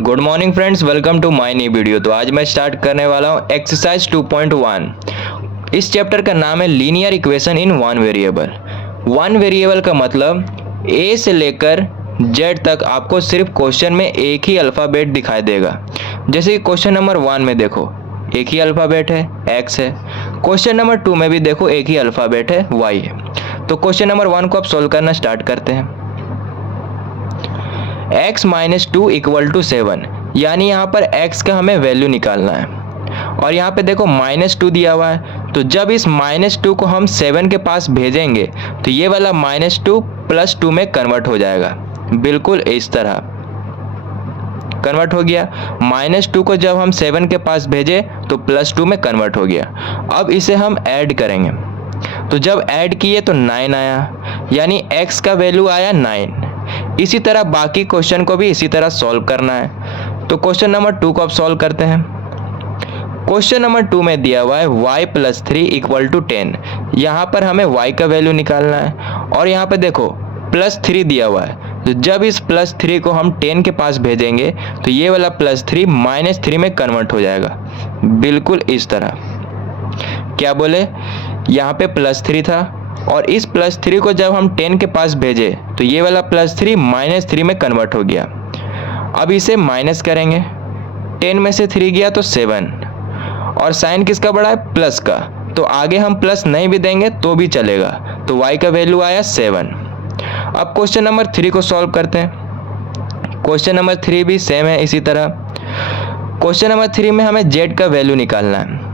Good morning friends, welcome to my new video. तो आज मैं स्टार्ट करने वाला हूँ एक्सरसाइज 2.1। इस चैप्टर का नाम है linear equation in one variable. One variable का मतलब ए से लेकर जेड तक आपको सिर्फ क्वेश्चन में एक ही अल्फ़ाबेट दिखाई देगा। जैसे कि क्वेश्चन नंबर 1 में देखो एक ही अल्फ़ाबेट है एक्स है, क्वेश्चन नंबर 2 में भी देखो एक ही अल्फ़ाबेट है वाई है। तो क्वेश्चन नंबर 1 को आप सोल्व करना स्टार्ट करते हैं। x माइनस 2 इक्वल टू 7, यानी यहाँ पर x का हमें वैल्यू निकालना है। और यहाँ पे देखो -2 दिया हुआ है, तो जब इस -2 को हम 7 के पास भेजेंगे तो ये वाला -2 प्लस 2 में कन्वर्ट हो जाएगा। बिल्कुल इस तरह कन्वर्ट हो गया। -2 को जब हम 7 के पास भेजे तो +2 में कन्वर्ट हो गया। अब इसे हम ऐड करेंगे, तो जब ऐड किए तो 9 आया, यानी x का वैल्यू आया 9। इसी तरह बाकी क्वेश्चन को भी इसी तरह सॉल्व करना है। तो क्वेश्चन नंबर 2 को अब सॉल्व करते हैं। क्वेश्चन नंबर 2 में दिया हुआ है y + 3 इक्वल टू 10। यहाँ पर हमें y का वैल्यू निकालना है और यहाँ पे देखो +3 दिया हुआ है, तो जब इस +3 को हम 10 के पास भेजेंगे तो ये वाला +3 -3 में कन्वर्ट हो जाएगा। बिल्कुल इस तरह। क्या बोले, यहाँ पे +3 था और इस +3 को जब हम 10 के पास भेजे तो ये वाला +3 -3 में कन्वर्ट हो गया। अब इसे माइनस करेंगे, 10 में से 3 गया तो 7, और साइन किसका बड़ा है, प्लस का, तो आगे हम प्लस नहीं भी देंगे तो भी चलेगा। तो y का वैल्यू आया 7। अब क्वेश्चन नंबर 3 को सॉल्व करते हैं। क्वेश्चन नंबर 3 भी सेम है इसी तरह। क्वेश्चन नंबर 3 में हमें z का वैल्यू निकालना है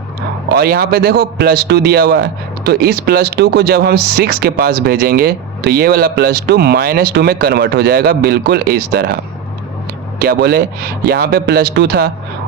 और यहाँ पे देखो +2 दिया हुआ है, तो इस +2 को जब हम 6 के पास भेजेंगे तो ये वाला +2 -2 में कन्वर्ट हो जाएगा। बिल्कुल इस तरह। क्या बोले, यहाँ पे +2 था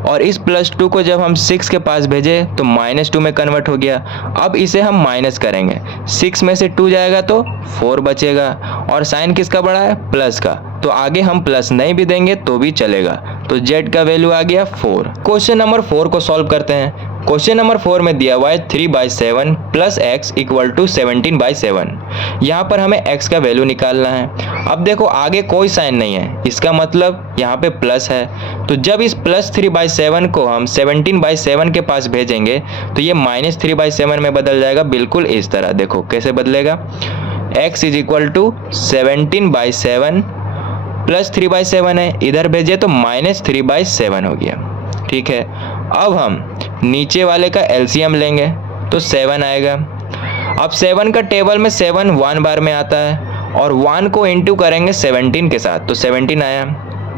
और इस +2 को जब हम 6 के पास भेजे तो -2 में कन्वर्ट हो गया। अब इसे हम माइनस करेंगे, 6 में से 2 जाएगा तो 4 बचेगा, और साइन किसका बड़ा है, प्लस का, तो आगे हम प्लस नहीं भी देंगे तो भी चलेगा। तो z का वैल्यू आ गया 4। क्वेश्चन नंबर 4 को सॉल्व करते हैं। क्वेश्चन नंबर 4 में दिया हुआ है 3/7 + x इक्वल टू 17/7। यहाँ पर हमें x का वैल्यू निकालना है। अब देखो आगे कोई साइन नहीं है, इसका मतलब यहाँ पे प्लस है, तो जब इस +3/7 को हम 17/7 के पास भेजेंगे तो ये -3/7 में बदल जाएगा। बिल्कुल इस तरह। देखो कैसे बदलेगा, x इक्वल टू 17/7 + 3/7 है, इधर भेजे तो -3/7 हो गया। ठीक है, अब हम नीचे वाले का एलसीएम लेंगे तो 7 आएगा। अब 7 का टेबल में 7 1 बार में आता है और 1 को इंटू करेंगे 17 के साथ तो 17 आया।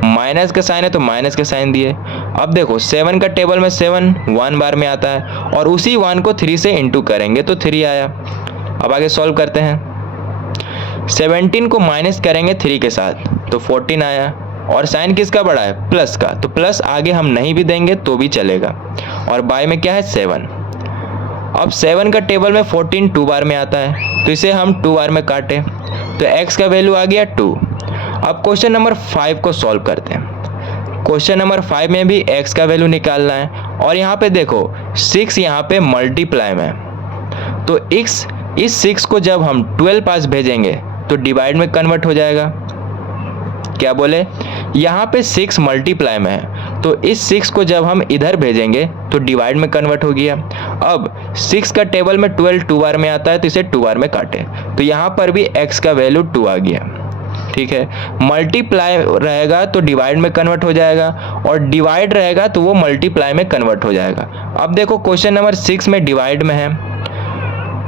माइनस का साइन है तो माइनस का साइन दिए। अब देखो 7 का टेबल में 7 1 बार में आता है और उसी 1 को 3 से इंटू करेंगे तो 3 आया। अब आगे सॉल्व करते हैं। 17 को माइनस करेंगे 3 के साथ तो 14 आया, और साइन किसका बड़ा है, प्लस का, तो प्लस आगे हम नहीं भी देंगे तो भी चलेगा। और बाय में क्या है, 7। अब 7 का टेबल में 14 2 बार में आता है तो इसे हम 2 बार में काटें तो x का वैल्यू आ गया 2। अब क्वेश्चन नंबर 5 को सॉल्व करते हैं। क्वेश्चन नंबर 5 में भी x का वैल्यू निकालना है और यहाँ पे देखो 6 यहाँ पे मल्टीप्लाई में, तो इस 6 को जब हम 12 पास भेजेंगे तो डिवाइड में कन्वर्ट हो जाएगा। क्या बोले, यहाँ पे 6 मल्टीप्लाई में है, तो इस 6 को जब हम इधर भेजेंगे तो डिवाइड में कन्वर्ट हो गया। अब 6 का टेबल में 12 2 बार में आता है तो इसे 2 बार में काटे तो यहाँ पर भी x का वैल्यू 2 आ गया। ठीक है, मल्टीप्लाई रहेगा तो डिवाइड में कन्वर्ट हो जाएगा और डिवाइड रहेगा तो वो मल्टीप्लाई में कन्वर्ट हो जाएगा। अब देखो क्वेश्चन नंबर 6 में डिवाइड में है,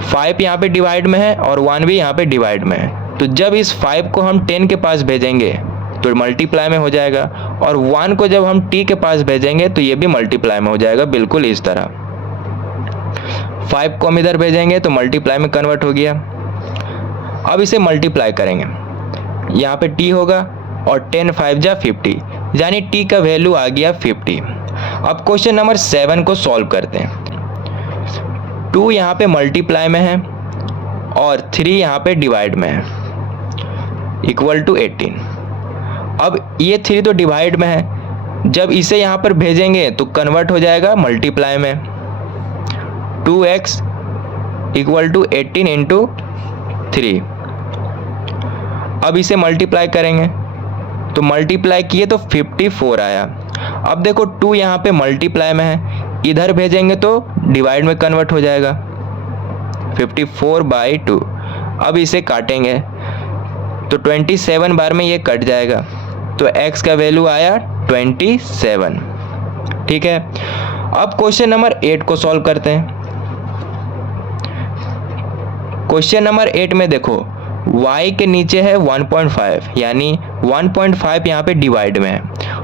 5 यहाँ पे डिवाइड में है और 1 भी यहाँ पे डिवाइड में है, तो जब इस 5 को हम 10 के पास भेजेंगे तो मल्टीप्लाई में हो जाएगा, और 1 को जब हम t के पास भेजेंगे तो ये भी मल्टीप्लाई में हो जाएगा। बिल्कुल इस तरह। 5 को हम इधर भेजेंगे तो मल्टीप्लाई में कन्वर्ट हो गया। अब इसे मल्टीप्लाई करेंगे, यहाँ पे t होगा और 10 5 जा 50, यानी t का वैल्यू आ गया 50। अब क्वेश्चन नंबर 7 को सॉल्व करते हैं। 2 यहाँ पे मल्टीप्लाई में है और 3 यहाँ पे डिवाइड में है, इक्वल टू 18। अब ये 3 तो डिवाइड में है, जब इसे यहाँ पर भेजेंगे तो कन्वर्ट हो जाएगा मल्टीप्लाई में। 2x equal to 18 into 3। अब इसे मल्टीप्लाई करेंगे तो मल्टीप्लाई किए तो 54 आया। अब देखो 2 यहाँ पे मल्टीप्लाई में है, इधर भेजेंगे तो डिवाइड में कन्वर्ट हो जाएगा 54/2। अब इसे काटेंगे तो 27 बार में ये कट जाएगा, तो x का वैल्यू आया 27। ठीक है, अब क्वेश्चन नंबर 8 को सॉल्व करते हैं। क्वेश्चन नंबर 8 में देखो y के नीचे है 1.5, यानी 1.5 यहाँ पे डिवाइड में है,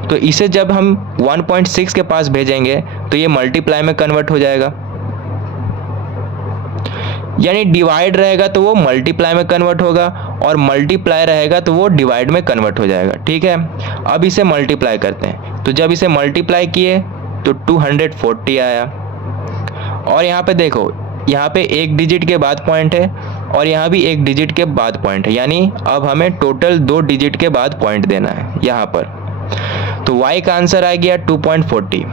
तो इसे जब हम 1.6 के पास भेजेंगे तो ये मल्टीप्लाई में कन्वर्ट हो जाएगा, यानी डिवाइड रहेगा तो वो मल्टीप्लाई में कन्वर्ट होगा और मल्टीप्लाई रहेगा तो वो डिवाइड में कन्वर्ट हो जाएगा। ठीक है, अब इसे मल्टीप्लाई करते हैं, तो जब इसे मल्टीप्लाई किए तो 240 आया। और यहाँ पे देखो, यहाँ पे एक डिजिट के बाद पॉइंट है और यहाँ भी एक डिजिट के बाद पॉइंट है, यानी अब हमें टोटल 2 डिजिट के बाद पॉइंट देना है यहाँ पर। तो y का आंसर आ गया 2.40।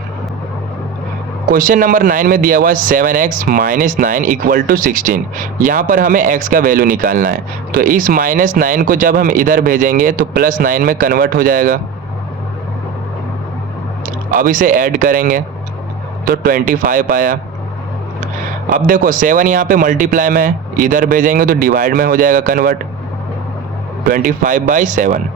क्वेश्चन नंबर 9 में दिया हुआ है 7x - 9 = 16। यहाँ पर हमें x का वैल्यू निकालना है, तो इस -9 को जब हम इधर भेजेंगे तो +9 में कन्वर्ट हो जाएगा। अब इसे ऐड करेंगे तो 25 आया। अब देखो 7 यहाँ पे मल्टीप्लाई में है, इधर भेजेंगे तो डिवाइड में हो जाएगा कन्वर्ट 25/7।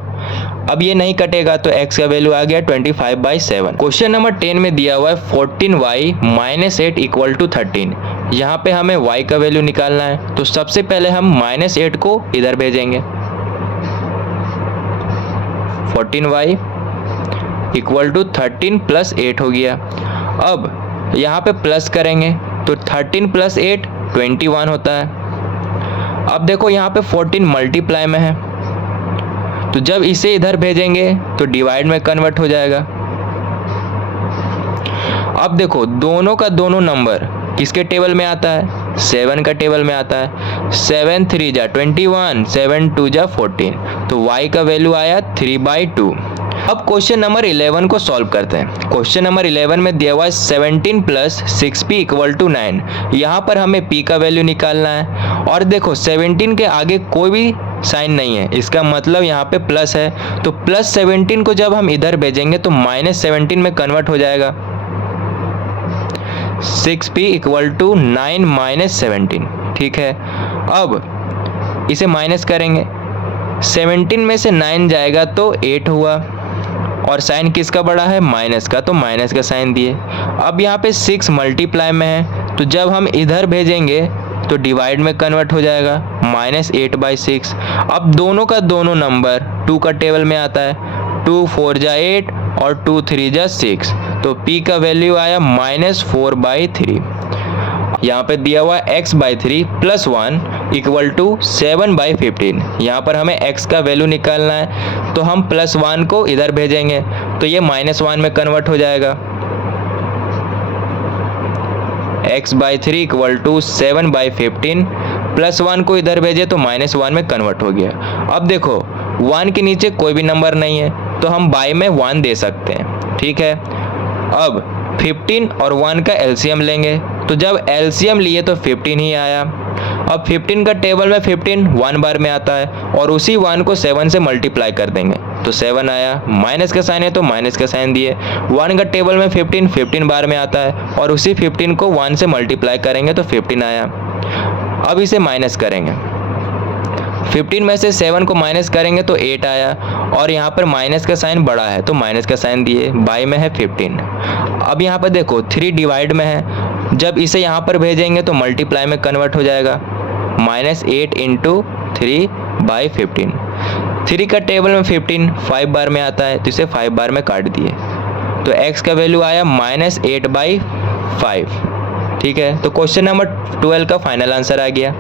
अब ये नहीं कटेगा तो x का वैल्यू आ गया 25/7। क्वेश्चन नंबर 10 में दिया हुआ है 14y - 8 = 13। यहाँ पे हमें y का वैल्यू निकालना है, तो सबसे पहले हम -8 को इधर भेजेंगे, 14y = 13 + 8 हो गया। अब यहाँ पे प्लस करेंगे तो 13 + 8 21 होता है। अब देखो यहाँ पे 14 मल्टीप्लाई में है, तो जब इसे इधर भेजेंगे तो डिवाइड में कन्वर्ट हो जाएगा। अब देखो दोनों का दोनों नंबर किसके टेबल में आता है, 7 का टेबल में आता है। 7 3 जा 21, 7 2 जा 14, तो y का वैल्यू आया 3/2। अब क्वेश्चन नंबर 11 को सॉल्व करते हैं। क्वेश्चन नंबर 11 में दिया हुआ है 17 + 6p = 9। यहाँ पर हमें p का वैल्यू निकालना है, और देखो 17 के आगे कोई भी साइन नहीं है, इसका मतलब यहाँ पे प्लस है, तो +17 को जब हम इधर भेजेंगे तो -17 में कन्वर्ट हो जाएगा। 6p = 9 - 17। ठीक है, अब इसे माइनस करेंगे, 17 में से 9 जाएगा तो 8 हुआ, और साइन किसका बड़ा है, माइनस का, तो माइनस का साइन दिए। अब यहाँ पे 6 मल्टीप्लाई में है, तो जब हम इधर भेजेंगे तो डिवाइड में कन्वर्ट हो जाएगा -8/6। अब दोनों का दोनों नंबर 2 का टेबल में आता है, 2 4 जा 8 और 2 3 जा 6, तो p का वैल्यू आया -4/3। यहाँ पे दिया हुआ है x/3 + 1 = 7/15। यहाँ पर हमें x का वैल्यू निकालना है, तो हम +1 को इधर भेजेंगे तो ये -1 में कन्वर्ट हो जाएगा। x/3 = 7/15, +1 को इधर भेजे तो -1 में कन्वर्ट हो गया। अब देखो 1 के नीचे कोई भी नंबर नहीं है, तो हम बाय में 1 दे सकते हैं। ठीक है, अब 15 और 1 का एलसीएम लेंगे, तो जब एलसीएम लिए तो 15 ही आया। अब 15 का टेबल में 15 1 बार में आता है, और उसी 1 को 7 से मल्टीप्लाई कर देंगे तो 7 आया। माइनस का साइन है तो माइनस का साइन दिए। 1 का टेबल में 15 बार में आता है, और उसी 15 को 1 से मल्टीप्लाई करेंगे तो 15 आया। अब इसे माइनस करेंगे, 15 में से 7 को माइनस करेंगे तो 8 आया, और यहाँ पर माइनस का साइन बड़ा है तो माइनस का साइन दिए। बाय में है 15। अब यहाँ पर देखो 3 डिवाइड में है, जब इसे यहाँ पर भेजेंगे तो मल्टीप्लाई में कन्वर्ट हो जाएगा, -8 × 3/15। 3 का टेबल में 15 5 बार में आता है, तो इसे 5 बार में काट दिए, तो x का वैल्यू आया -8/5। ठीक है, तो क्वेश्चन नंबर 12 का फाइनल आंसर आ गया।